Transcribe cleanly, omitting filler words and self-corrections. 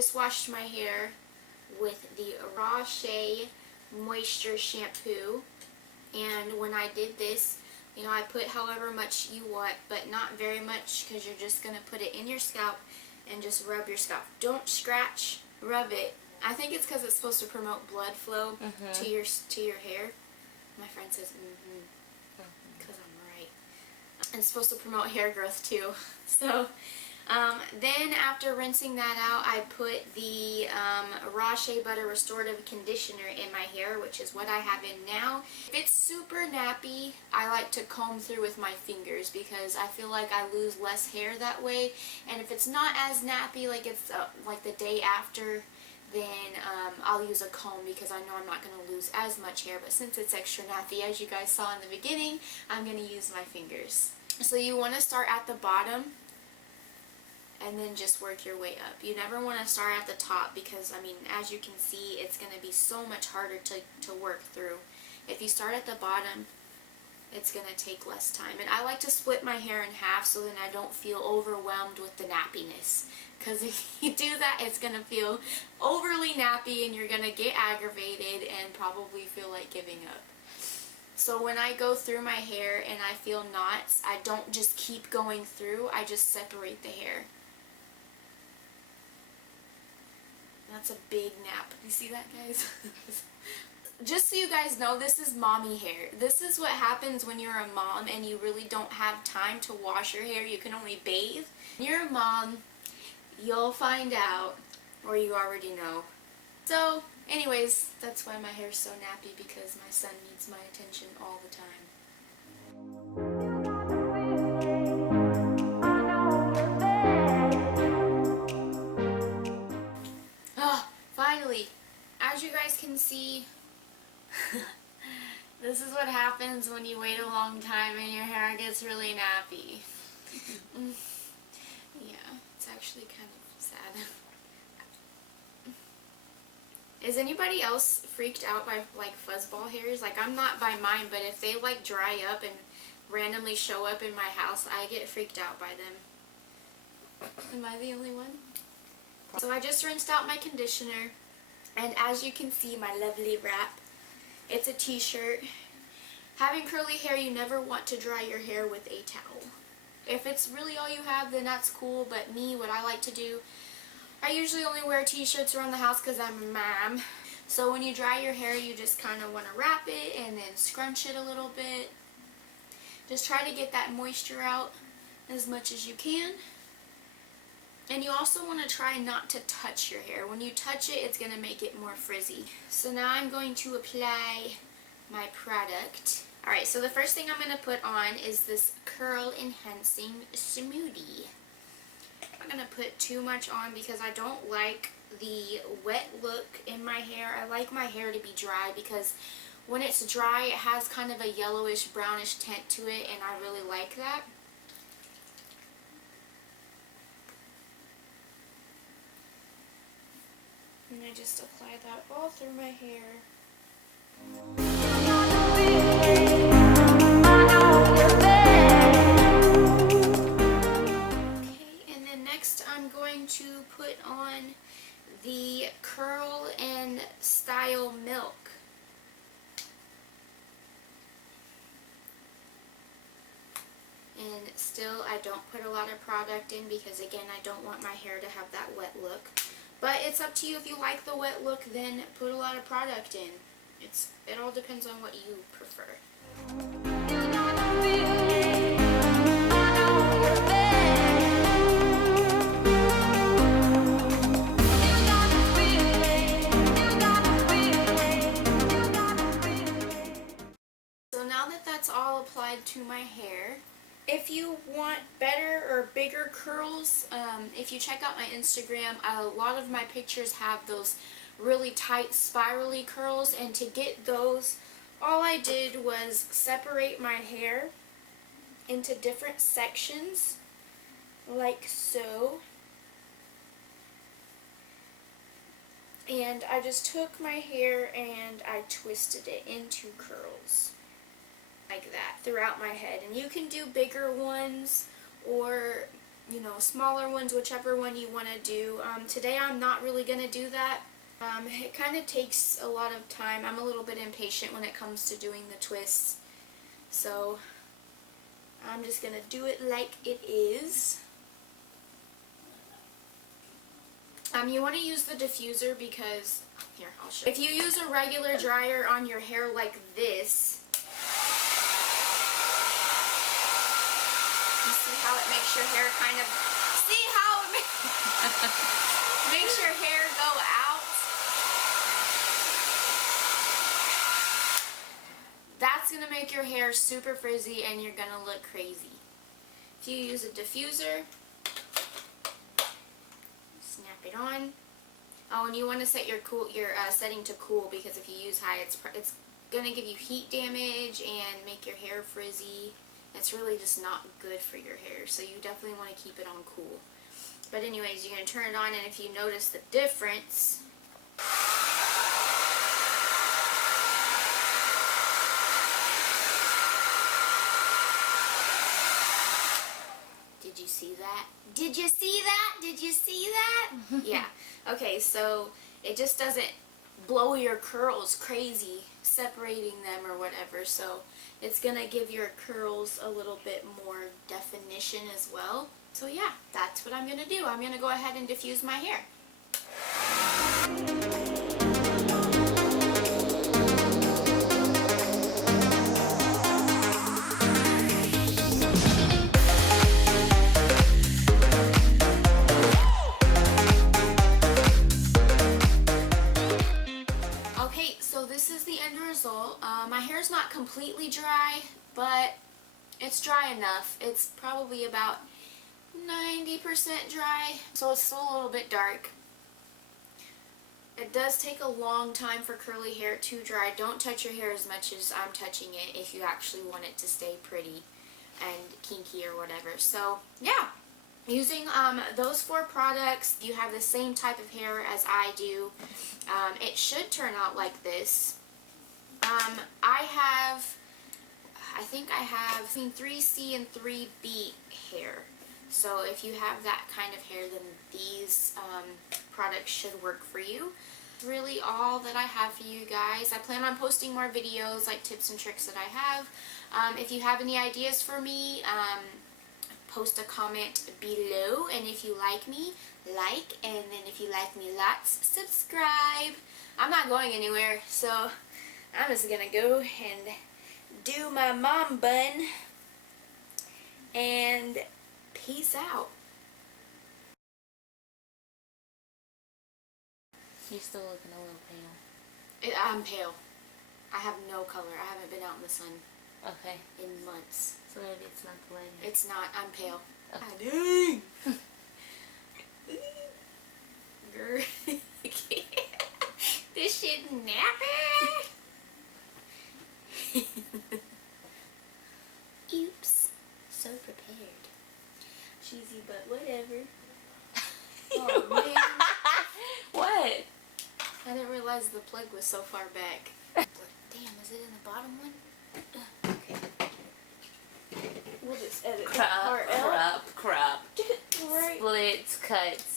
just washed my hair with the Raw Shea Moisture Shampoo. And when I did this, you know, I put however much you want, but not very much, because you're just going to put it in your scalp and just rub your scalp. Don't scratch, rub it. I think it's because it's supposed to promote blood flow to your hair. My friend says, because I'm right. And it's supposed to promote hair growth too. So then after rinsing that out, I put the Raw Shea Butter Restorative Conditioner in my hair, which is what I have in now. If it's super nappy, I like to comb through with my fingers because I feel like I lose less hair that way. And if it's not as nappy, like it's like the day after, then I'll use a comb because I know I'm not going to lose as much hair. But since it's extra nappy, as you guys saw in the beginning, I'm going to use my fingers. So you want to start at the bottom and then just work your way up. You never want to start at the top because, I mean, as you can see, it's going to be so much harder to work through. If you start at the bottom, it's going to take less time. And I like to split my hair in half so then I don't feel overwhelmed with the nappiness. Because if you do that, it's going to feel overly nappy and you're going to get aggravated and probably feel like giving up. So when I go through my hair and I feel knots, I don't just keep going through, I just separate the hair. That's a big nap. You see that, guys? Just so you guys know, this is mommy hair. This is what happens when you're a mom and you really don't have time to wash your hair. You can only bathe. When you're a mom, you'll find out, or you already know. So, anyways, that's why my hair's so nappy, because my son needs my attention all the time. Finally, as you guys can see, this is what happens when you wait a long time and your hair gets really nappy. Yeah, it's actually kind of sad. Is anybody else freaked out by like fuzzball hairs? Like, I'm not by mine, but if they like dry up and randomly show up in my house, I get freaked out by them. Am I the only one? So I just rinsed out my conditioner, and as you can see, my lovely wrap, it's a t-shirt. Having curly hair, you never want to dry your hair with a towel. If it's really all you have, then that's cool, but me, what I like to do, I usually only wear t-shirts around the house because I'm a mom. So when you dry your hair, you just kind of want to wrap it and then scrunch it a little bit. Just try to get that moisture out as much as you can. And you also want to try not to touch your hair. When you touch it, it's going to make it more frizzy. So now I'm going to apply my product. Alright, so the first thing I'm going to put on is this Curl Enhancing Smoothie. I'm not going to put too much on because I don't like the wet look in my hair. I like my hair to be dry because when it's dry, it has kind of a yellowish, brownish tint to it, and I really like that. And I just apply that all through my hair. Okay, and then next I'm going to put on the Curl and Style Milk. And still, I don't put a lot of product in because, again, I don't want my hair to have that wet look. But it's up to you. If you like the wet look, then put a lot of product in. It all depends on what you prefer. So now that that's all applied to my hair, if you want better or bigger curls, if you check out my Instagram, a lot of my pictures have those really tight spirally curls, and to get those, all I did was separate my hair into different sections, like so. And I just took my hair and I twisted it into curls. Like that throughout my head. And you can do bigger ones or you know, smaller ones, whichever one you want to do. Today I'm not really going to do that. It kind of takes a lot of time. I'm a little bit impatient when it comes to doing the twists. So I'm just going to do it like it is. You want to use the diffuser because, here, I'll show you. If you use a regular dryer on your hair like this, you see how it makes your hair kind of, see how it makes your hair go out? That's going to make your hair super frizzy and you're going to look crazy. If you use a diffuser, snap it on. Oh, and you want to set your setting to cool, because if you use high, it's going to give you heat damage and make your hair frizzy. It's really just not good for your hair, so you definitely want to keep it on cool. But anyways, you're going to turn it on, and if you notice the difference, did you see that? Did you see that? Did you see that? Yeah. Okay, so it just doesn't blow your curls crazy, separating them or whatever. So it's going to give your curls a little bit more definition as well. So yeah, that's what I'm going to do. I'm going to go ahead and diffuse my hair. My hair's not completely dry, but it's dry enough. It's probably about 90% dry, so it's still a little bit dark. It does take a long time for curly hair to dry. Don't touch your hair as much as I'm touching it if you actually want it to stay pretty and kinky or whatever. So yeah, using those 4 products, you have the same type of hair as I do. It should turn out like this. I think I have between 3C and 3B hair. So if you have that kind of hair, then these products should work for you. Really all that I have for you guys. I plan on posting more videos, like tips and tricks that I have. If you have any ideas for me, post a comment below. And if you like me, like. And then if you like me lots, subscribe. I'm not going anywhere, so I'm just going to go and do my mom bun, and peace out. You're still looking a little pale. I'm pale. I have no color. I haven't been out in the sun in months. So maybe it's not the lighting. It's not. I'm pale. Okay. Girl. This shit nappy. Oops. So prepared. Cheesy, but whatever. Oh, man. What? I didn't realize the plug was so far back. Damn, is it in the bottom one? Okay. We'll just edit that part out. Crop. Right. Splits, cuts.